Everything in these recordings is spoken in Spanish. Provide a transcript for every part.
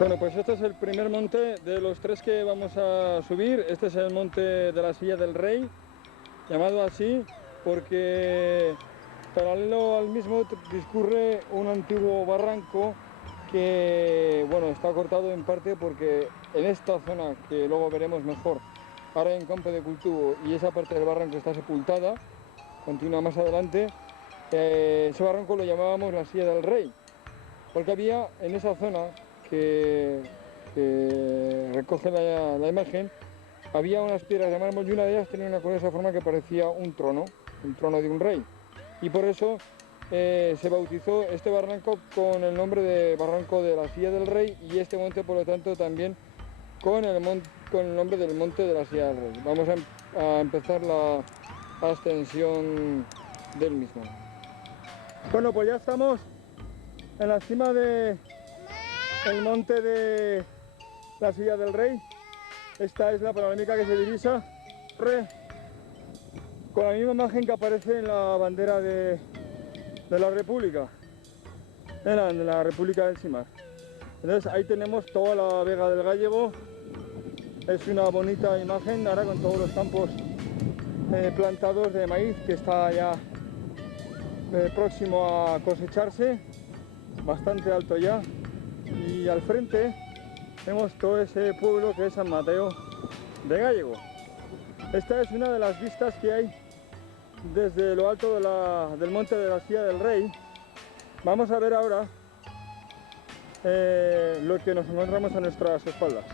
Bueno, pues este es el primer monte de los tres que vamos a subir. Este es el monte de la Silla del Rey, llamado así porque paralelo al mismo discurre un antiguo barranco que, bueno, está cortado en parte porque en esta zona, que luego veremos mejor, ahora hay un campo de cultivo y esa parte del barranco está sepultada, continúa más adelante. Ese barranco lo llamábamos la Silla del Rey, porque había en esa zona que, que recoge la imagen, había unas piedras de mármol y una de ellas tenía una curiosa forma que parecía un trono de un rey. Y por eso se bautizó este barranco con el nombre de Barranco de la Silla del Rey y este monte, por lo tanto, también con el nombre del Monte de la Silla del Rey. Vamos a empezar la ascensión del mismo. Bueno, pues ya estamos en la cima del monte de la Silla del Rey. Esta es la panorámica que se divisa con la misma imagen que aparece en la bandera de la República, en la República del Simar. Entonces ahí tenemos toda la Vega del Gállego. Es una bonita imagen ahora con todos los campos plantados de maíz que está ya próximo a cosecharse, bastante alto ya. Y al frente vemos todo ese pueblo que es San Mateo de Gállego. Esta es una de las vistas que hay desde lo alto del monte de la Silla del Rey. Vamos a ver ahora lo que nos encontramos a nuestras espaldas.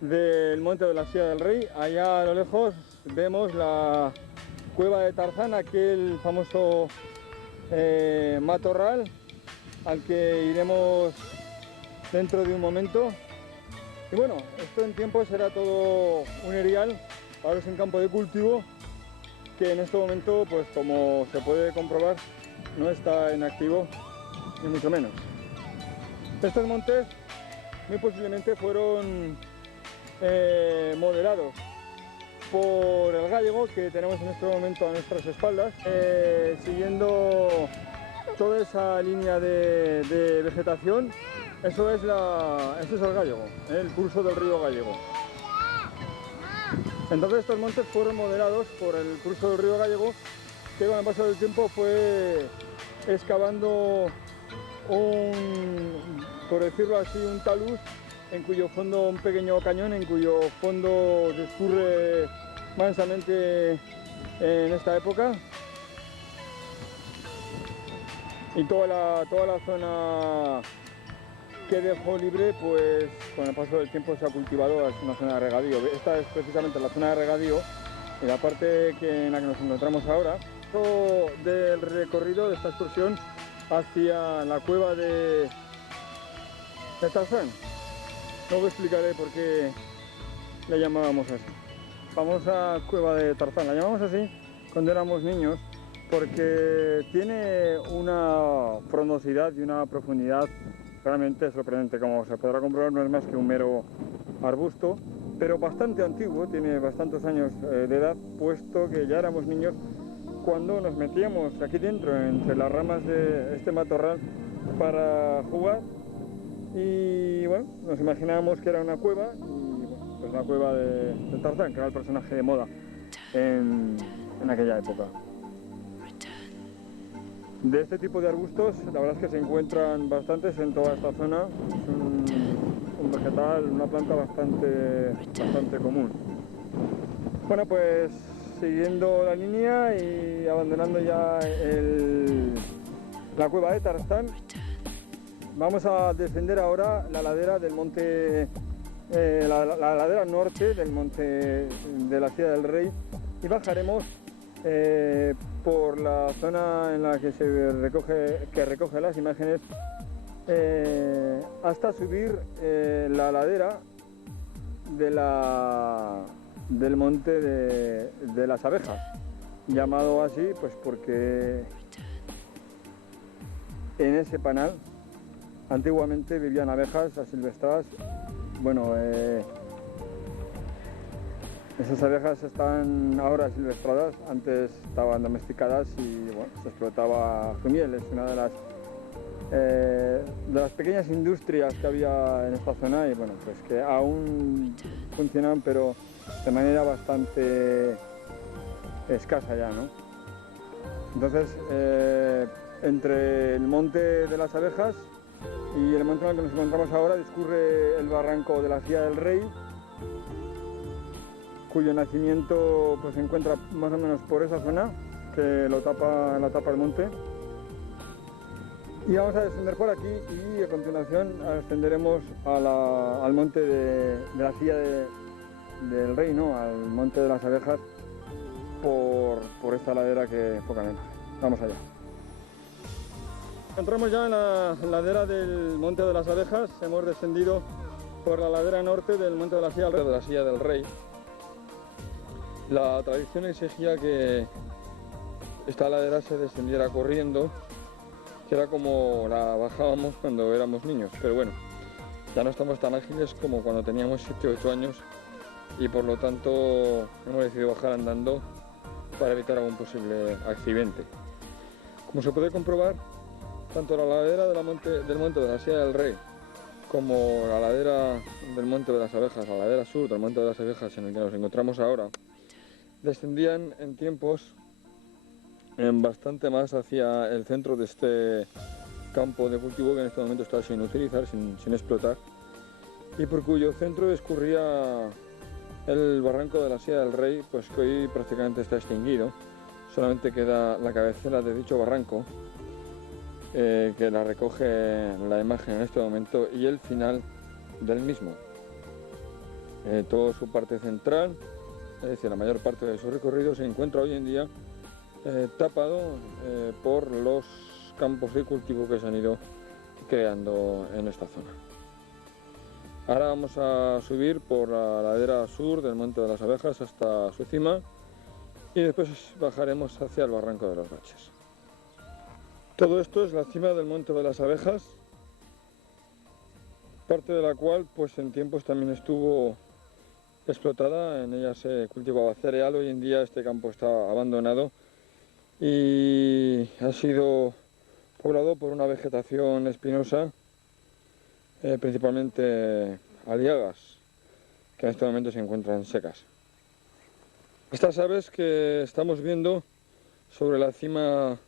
Del monte de la Silla del Rey, allá a lo lejos vemos la cueva de Tarzán, aquel famoso matorral al que iremos dentro de un momento. Y bueno, esto en tiempos era todo un erial, ahora es un campo de cultivo que en este momento, pues como se puede comprobar, no está en activo, ni mucho menos. Estos montes muy posiblemente fueron modelados por el Gállego que tenemos en este momento a nuestras espaldas, siguiendo toda esa línea de vegetación. Eso es el Gállego, el curso del río Gállego. Entonces estos montes fueron modelados por el curso del río Gállego, que con el paso del tiempo fue excavando por decirlo así, un talud en cuyo fondo, un pequeño cañón en cuyo fondo discurre mansamente en esta época. Y toda la zona que dejó libre, pues con el paso del tiempo se ha cultivado, es una zona de regadío. Esta es precisamente la zona de regadío, en la parte en la que nos encontramos ahora. Todo del recorrido de esta excursión hacia la cueva de Tarzán. Luego explicaré por qué la llamábamos así. Famosa cueva de Tarzán, la llamamos así cuando éramos niños porque tiene una frondosidad y una profundidad realmente sorprendente. Como se podrá comprobar, no es más que un mero arbusto, pero bastante antiguo, tiene bastantes años de edad, puesto que ya éramos niños cuando nos metíamos aquí dentro, entre las ramas de este matorral, para jugar. Y bueno, nos imaginábamos que era una cueva, y bueno, pues una cueva de Tarzán, que era el personaje de moda en aquella época. De este tipo de arbustos, la verdad es que se encuentran bastantes en toda esta zona. Es un vegetal, una planta bastante común. Bueno, pues siguiendo la línea y abandonando ya la cueva de Tarzán, vamos a descender ahora la ladera del monte, la ladera norte del monte de la Silla del Rey, y bajaremos por la zona en la que recoge las imágenes hasta subir la ladera del monte de las abejas, llamado así pues porque en ese panal antiguamente vivían abejas asilvestradas. Bueno, esas abejas están ahora silvestradas, antes estaban domesticadas y bueno, se explotaba su miel. Es una de las de las pequeñas industrias que había en esta zona y bueno, pues que aún funcionan pero de manera bastante escasa ya, ¿no? Entonces, entre el monte de las Abejas y el monte en el que nos encontramos ahora discurre el barranco de la Silla del Rey, cuyo nacimiento pues, se encuentra más o menos por esa zona que la tapa el monte. Y vamos a descender por aquí y a continuación ascenderemos al monte de la Silla del Rey, ¿no? Al monte de las Abejas por esta ladera que poca menos. Vamos allá. Entramos ya en la ladera del monte de las Abejas. Hemos descendido por la ladera norte del monte de la Silla del Rey. La tradición exigía que esta ladera se descendiera corriendo, que era como la bajábamos cuando éramos niños, pero bueno, ya no estamos tan ágiles como cuando teníamos 7 o 8 años y por lo tanto hemos decidido bajar andando para evitar algún posible accidente. Como se puede comprobar, tanto la ladera del monte de la Silla del Rey como la ladera del monte de las Abejas, la ladera sur del monte de las Abejas en el que nos encontramos ahora, descendían en tiempos bastante más hacia el centro de este campo de cultivo que en este momento está sin utilizar, sin explotar, y por cuyo centro discurría el barranco de la Silla del Rey, pues que hoy prácticamente está extinguido. Solamente queda la cabecera de dicho barranco, que la recoge la imagen en este momento, y el final del mismo. Toda su parte central, es decir, la mayor parte de su recorrido, se encuentra hoy en día tapado por los campos de cultivo que se han ido creando en esta zona. Ahora vamos a subir por la ladera sur del monte de las Abejas hasta su cima y después bajaremos hacia el barranco de los Baches. Todo esto es la cima del monte de las Abejas, parte de la cual pues en tiempos también estuvo explotada. En ella se cultivaba cereal. Hoy en día este campo está abandonado y ha sido poblado por una vegetación espinosa, principalmente aliagas, que en este momento se encuentran secas. Estas aves que estamos viendo sobre la cima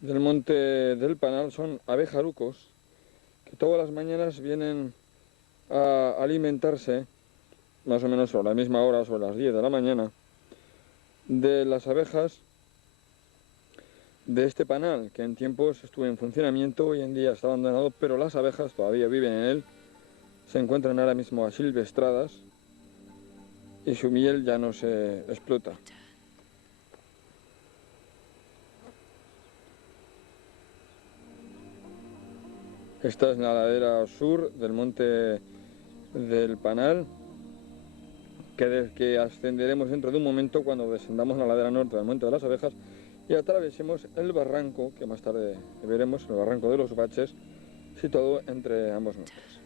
del monte del Panal son abejarucos, que todas las mañanas vienen a alimentarse, más o menos a la misma hora, sobre las 10 de la mañana, de las abejas de este panal, que en tiempos estuvo en funcionamiento, hoy en día está abandonado, pero las abejas todavía viven en él, se encuentran ahora mismo asilvestradas y su miel ya no se explota. Esta es la ladera sur del monte del Panal, que ascenderemos dentro de un momento cuando descendamos la ladera norte del monte de las Abejas y atravesemos el barranco, que más tarde veremos, el barranco de los Baches, situado entre ambos montes.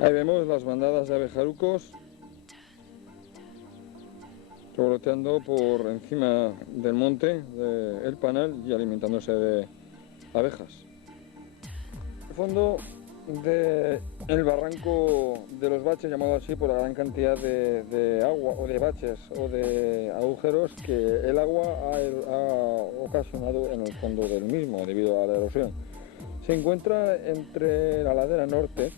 Ahí vemos las bandadas de abejarucos revoloteando por encima del monte del Panal y alimentándose de abejas. Al fondo del barranco de los Baches, llamado así por la gran cantidad de agua o de baches o de agujeros que el agua ha ocasionado en el fondo del mismo debido a la erosión. Se encuentra entre la ladera norte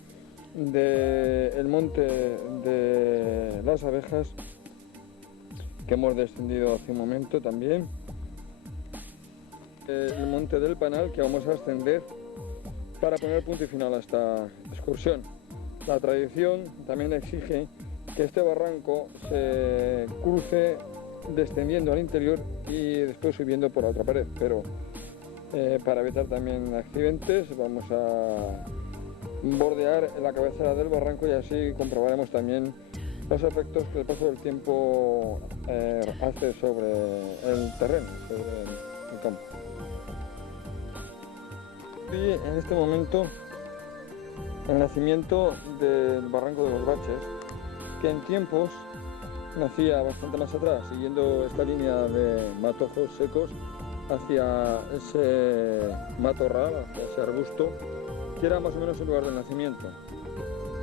del monte de las Abejas, que hemos descendido hace un momento también, el monte del Panal, que vamos a ascender para poner punto y final a esta excursión. La tradición también exige que este barranco se cruce descendiendo al interior y después subiendo por la otra pared, pero para evitar también accidentes vamos a bordear la cabecera del barranco y así comprobaremos también los efectos que el paso del tiempo hace sobre el terreno, sobre el campo. Y en este momento el nacimiento del barranco de los Baches, que en tiempos nacía bastante más atrás, siguiendo esta línea de matojos secos hacia ese matorral, hacia ese arbusto, que era más o menos el lugar del nacimiento.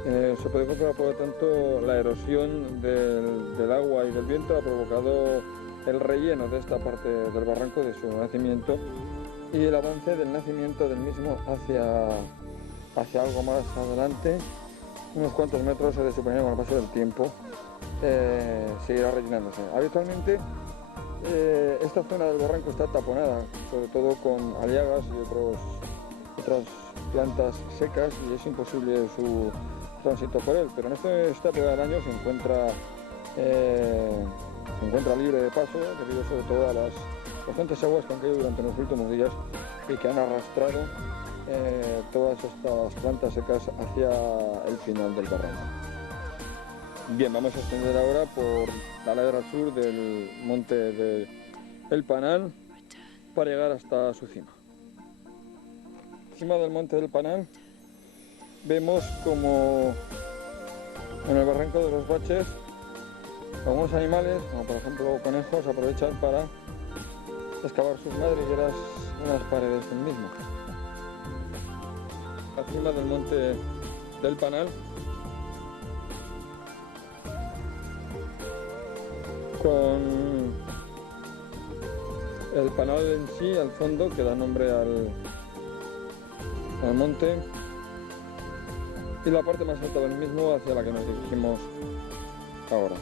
Se puede comprobar, por lo tanto, la erosión del agua y del viento ha provocado el relleno de esta parte del barranco de su nacimiento y el avance del nacimiento del mismo hacia algo más adelante, unos cuantos metros, se supone con el paso del tiempo, seguirá rellenándose. Habitualmente esta zona del barranco está taponada, sobre todo con aliagas y otras plantas secas, y es imposible su tránsito por él, pero en esta época del año se encuentra libre de paso, debido sobre todo a las constantes aguas que han caído durante los últimos días y que han arrastrado todas estas plantas secas hacia el final del barranco. Bien, vamos a ascender ahora por la ladera sur del monte del Panal para llegar hasta su cima. Encima del monte del Panal vemos como en el barranco de los Baches algunos animales, como por ejemplo conejos, aprovechan para excavar sus madrigueras en las paredes del mismo. Encima del monte del Panal, con el Panal en sí al fondo, que da nombre al monte, y la parte más alta del mismo hacia la que nos dirigimos ahora.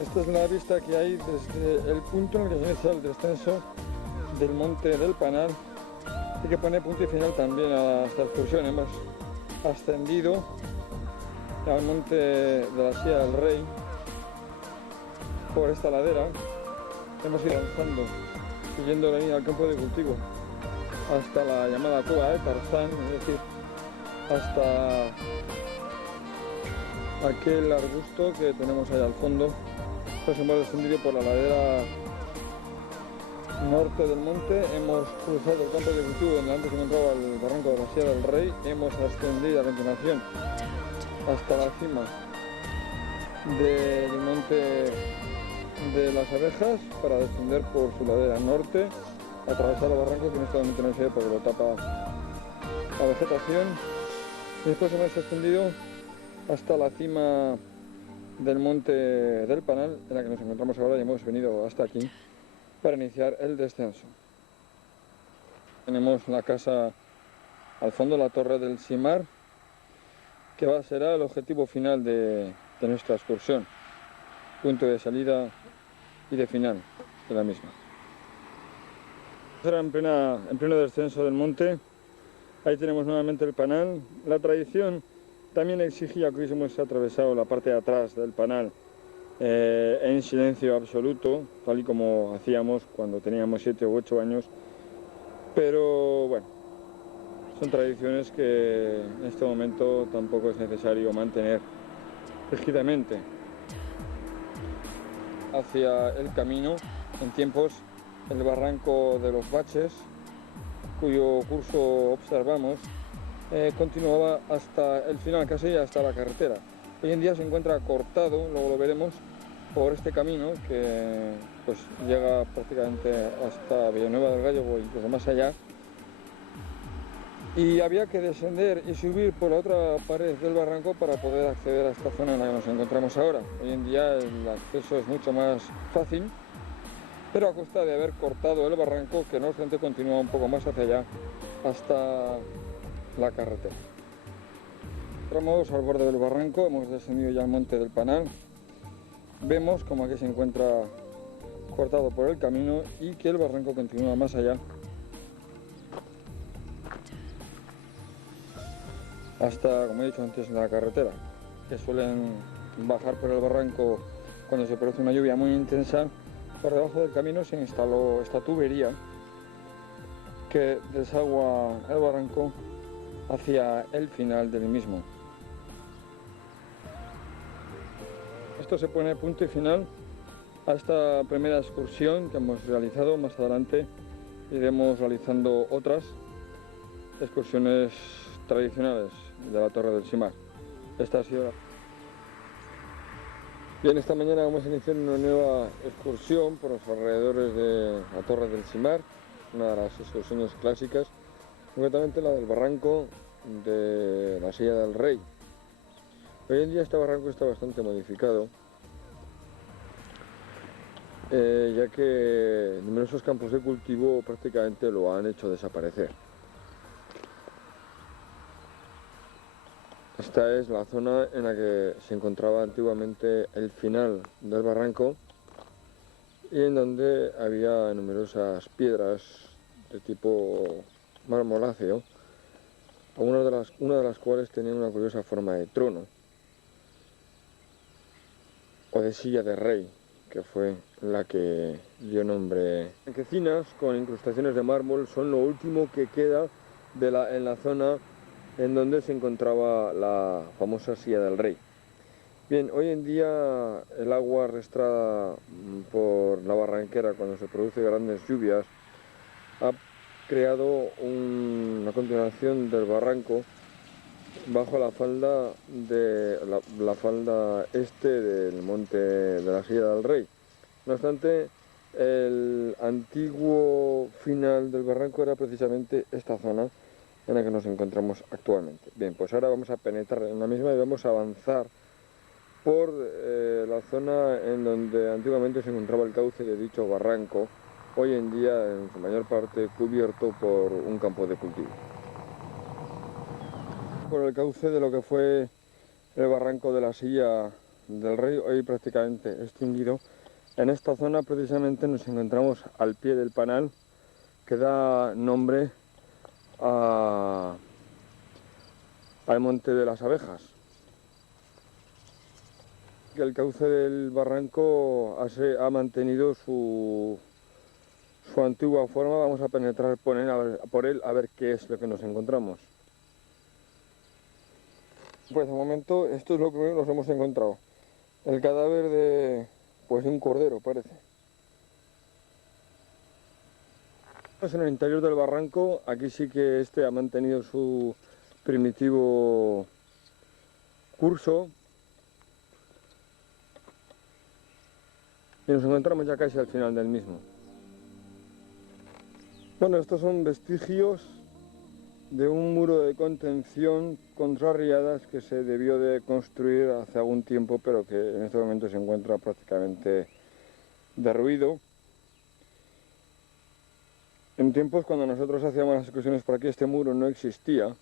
Esta es la vista que hay desde el punto en el que se inicia el descenso del monte del Panal y que pone punto y final también a esta excursión. Hemos ascendido al monte de la Silla del Rey por esta ladera, hemos ido avanzando siguiendo la línea del campo de cultivo hasta la llamada cueva de Tarzán, es decir, hasta aquel arbusto que tenemos ahí al fondo. Pues hemos descendido por la ladera norte del monte, hemos cruzado el campo de cultivo donde antes se encontraba el barranco de la Silla del Rey, hemos ascendido a continuación hasta la cima del monte de las Abejas para descender por su ladera norte, atravesar el barranco que en este momento no se ve porque lo tapa la vegetación, y después hemos ascendido hasta la cima del monte del Panal, en la que nos encontramos ahora, y hemos venido hasta aquí para iniciar el descenso. Tenemos la casa al fondo, la torre del Simar, que será el objetivo final de nuestra excursión, punto de salida y de final de la misma. Ahora en pleno descenso del monte, ahí tenemos nuevamente el Panal. La tradición también exigía que hubiésemos atravesado la parte de atrás del Panal en silencio absoluto, tal y como hacíamos cuando teníamos 7 u 8 años, pero bueno, son tradiciones que en este momento tampoco es necesario mantener rígidamente. Hacia el camino, en tiempos, el barranco de los Baches, cuyo curso observamos, continuaba hasta el final, casi hasta la carretera. Hoy en día se encuentra cortado, luego lo veremos, por este camino que pues llega prácticamente hasta Villanueva del Gallego o incluso más allá, y había que descender y subir por la otra pared del barranco para poder acceder a esta zona en la que nos encontramos ahora. Hoy en día el acceso es mucho más fácil, pero a costa de haber cortado el barranco, que no obstante continúa un poco más hacia allá hasta la carretera. Entramos al borde del barranco, hemos descendido ya al monte del Panal. Vemos como aquí se encuentra cortado por el camino y que el barranco continúa más allá hasta, como he dicho antes, la carretera, que suelen bajar por el barranco cuando se produce una lluvia muy intensa. Por debajo del camino se instaló esta tubería que desagua el barranco hacia el final del mismo. Esto se pone punto y final a esta primera excursión que hemos realizado. Más adelante iremos realizando otras excursiones tradicionales de la Torre del Simar. Esta ha sido Bien, esta mañana vamos a iniciar una nueva excursión por los alrededores de la Torre del Simar, una de las excursiones clásicas, concretamente la del barranco de la Silla del Rey. Hoy en día este barranco está bastante modificado, ya que numerosos campos de cultivo prácticamente lo han hecho desaparecer. Esta es la zona en la que se encontraba antiguamente el final del barranco y en donde había numerosas piedras de tipo marmoráceo, una de las cuales tenía una curiosa forma de trono o de silla de rey, que fue la que dio nombre. Blanquecinas con incrustaciones de mármol son lo último que queda en la zona en donde se encontraba la famosa silla del rey. Bien, hoy en día el agua arrastrada por la barranquera cuando se producen grandes lluvias ha creado una continuación del barranco bajo la falda la falda este del monte de la Silla del Rey. No obstante, el antiguo final del barranco era precisamente esta zona en la que nos encontramos actualmente. Bien, pues ahora vamos a penetrar en la misma y vamos a avanzar por la zona en donde antiguamente se encontraba el cauce de dicho barranco, hoy en día en su mayor parte cubierto por un campo de cultivo. Por el cauce de lo que fue el barranco de la Silla del Rey, hoy prácticamente extinguido, en esta zona precisamente nos encontramos al pie del panal que da nombre al Monte de las Abejas. El cauce del barranco ha mantenido su antigua forma. Vamos a penetrar por él a ver qué es lo que nos encontramos. Pues de momento esto es lo primero que nos hemos encontrado. El cadáver de un cordero, parece. En el interior del barranco, aquí sí que este ha mantenido su primitivo curso. Y nos encontramos ya casi al final del mismo. Bueno, estos son vestigios de un muro de contención contra riadas que se debió de construir hace algún tiempo, pero que en este momento se encuentra prácticamente derruido. En tiempos cuando nosotros hacíamos las excursiones por aquí, este muro no existía,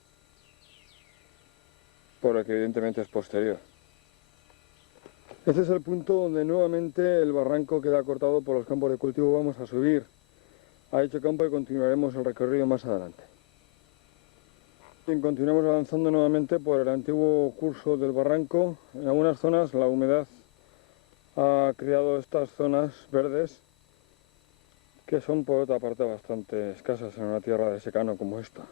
por lo que evidentemente es posterior. Este es el punto donde nuevamente el barranco queda cortado por los campos de cultivo. Vamos a subir a dicho campo y continuaremos el recorrido más adelante. Bien, continuamos avanzando nuevamente por el antiguo curso del barranco. En algunas zonas la humedad ha creado estas zonas verdes que son por otra parte bastante escasas en una tierra de secano como esta.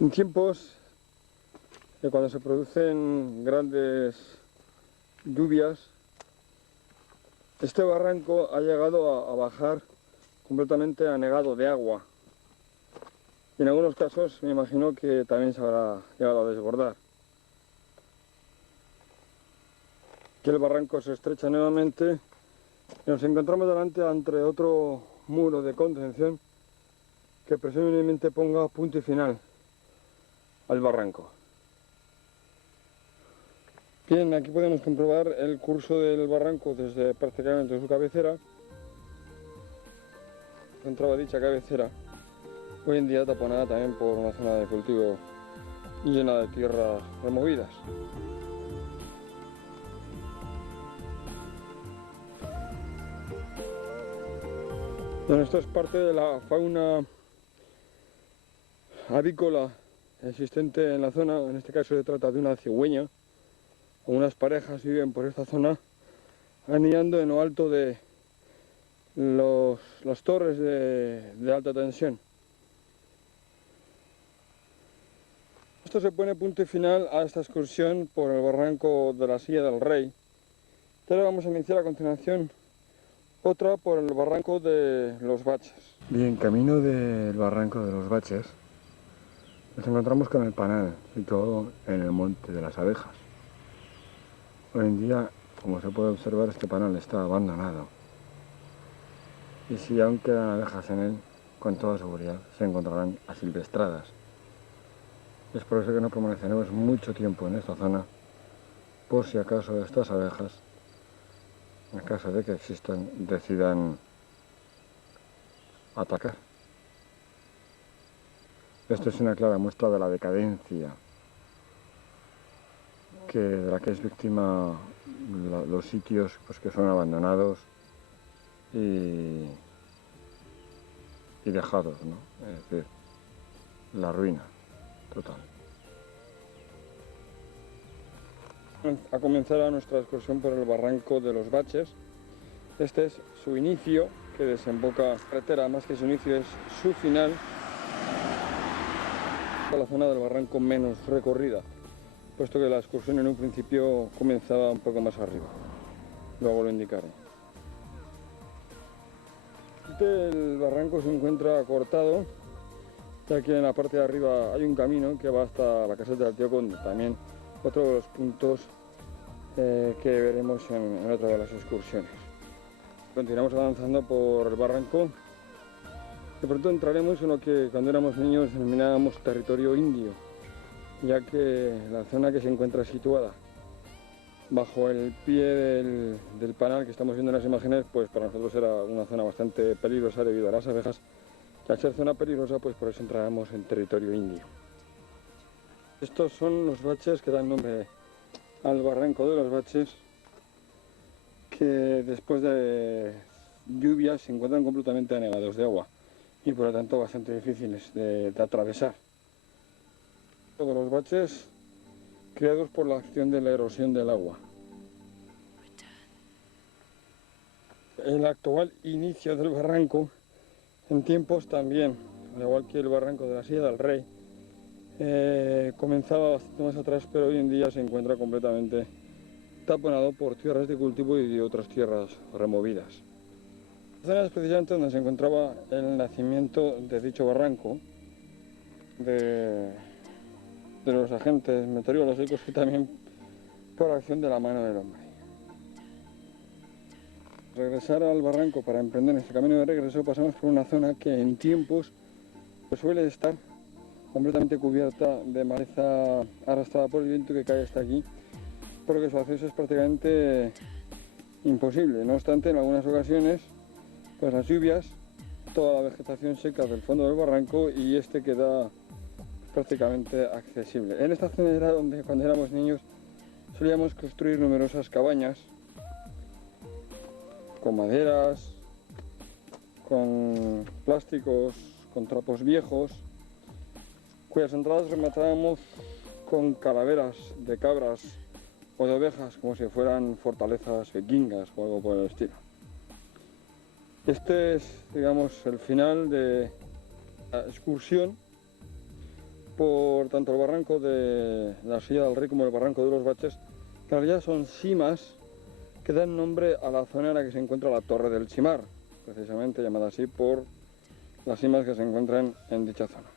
En tiempos cuando se producen grandes lluvias, este barranco ha llegado a bajar completamente anegado de agua. Y en algunos casos me imagino que también se habrá llegado a desbordar. Aquí el barranco se estrecha nuevamente y nos encontramos delante ante otro muro de contención que presumiblemente ponga punto y final al barranco. Bien, aquí podemos comprobar el curso del barranco desde prácticamente su cabecera. Encontraba dicha cabecera, hoy en día taponada también por una zona de cultivo llena de tierras removidas. Bueno, esto es parte de la fauna avícola existente en la zona. En este caso se trata de una cigüeña. Unas parejas viven por esta zona anidando en lo alto de las torres de alta tensión. Esto se pone punto y final a esta excursión por el barranco de la Silla del Rey. Ahora vamos a iniciar a continuación otra por el barranco de los Baches. Bien, camino del barranco de los Baches. Nos encontramos con el panal, situado en el Monte de las Abejas. Hoy en día, como se puede observar, este panal está abandonado. Y si aún quedan abejas en él, con toda seguridad se encontrarán asilvestradas. Es por eso que no permaneceremos mucho tiempo en esta zona, por si acaso estas abejas, en caso de que existan, decidan atacar. Esto es una clara muestra de la decadencia de la que es víctima los sitios pues, que son abandonados y dejados, ¿no? Es decir, la ruina total. A comenzar nuestra excursión por el barranco de los Baches. Este es su inicio, que desemboca en la carretera, más que su inicio es su final, la zona del barranco menos recorrida, puesto que la excursión en un principio comenzaba un poco más arriba, luego lo indicaré. El barranco se encuentra cortado, ya que en la parte de arriba hay un camino que va hasta la caseta del Tío Conde, también otro de los puntos que veremos en otra de las excursiones. Continuamos avanzando por el barranco. De pronto entraremos en lo que cuando éramos niños denominábamos territorio indio, ya que la zona que se encuentra situada bajo el pie del panal que estamos viendo en las imágenes, pues para nosotros era una zona bastante peligrosa debido a las abejas, que al ser zona peligrosa, pues por eso entramos en territorio indio. Estos son los baches que dan nombre al barranco de los Baches, que después de lluvias se encuentran completamente anegados de agua y por lo tanto bastante difíciles de atravesar. Todos los baches creados por la acción de la erosión del agua. El actual inicio del barranco, en tiempos también, al igual que el barranco de la Silla del Rey, comenzaba bastante más atrás, pero hoy en día se encuentra completamente taponado por tierras de cultivo y de otras tierras removidas. La zona es precisamente donde se encontraba el nacimiento de dicho barranco, de los agentes meteorológicos y también por acción de la mano del hombre. Regresar al barranco para emprender este camino de regreso pasamos por una zona que en tiempos suele estar completamente cubierta de maleza arrastrada por el viento que cae hasta aquí, por lo que su acceso es prácticamente imposible. No obstante, en algunas ocasiones, pues las lluvias, toda la vegetación seca del fondo del barranco y este queda prácticamente accesible. En esta zona era donde cuando éramos niños solíamos construir numerosas cabañas con maderas, con plásticos, con trapos viejos, cuyas entradas rematábamos con calaveras de cabras o de ovejas, como si fueran fortalezas vikingas o algo por el estilo. Este es, digamos, el final de la excursión por tanto el barranco de la Silla del Rey como el barranco de los Baches, que en realidad son simas que dan nombre a la zona en la que se encuentra la Torre del Chimar, precisamente llamada así por las simas que se encuentran en dicha zona.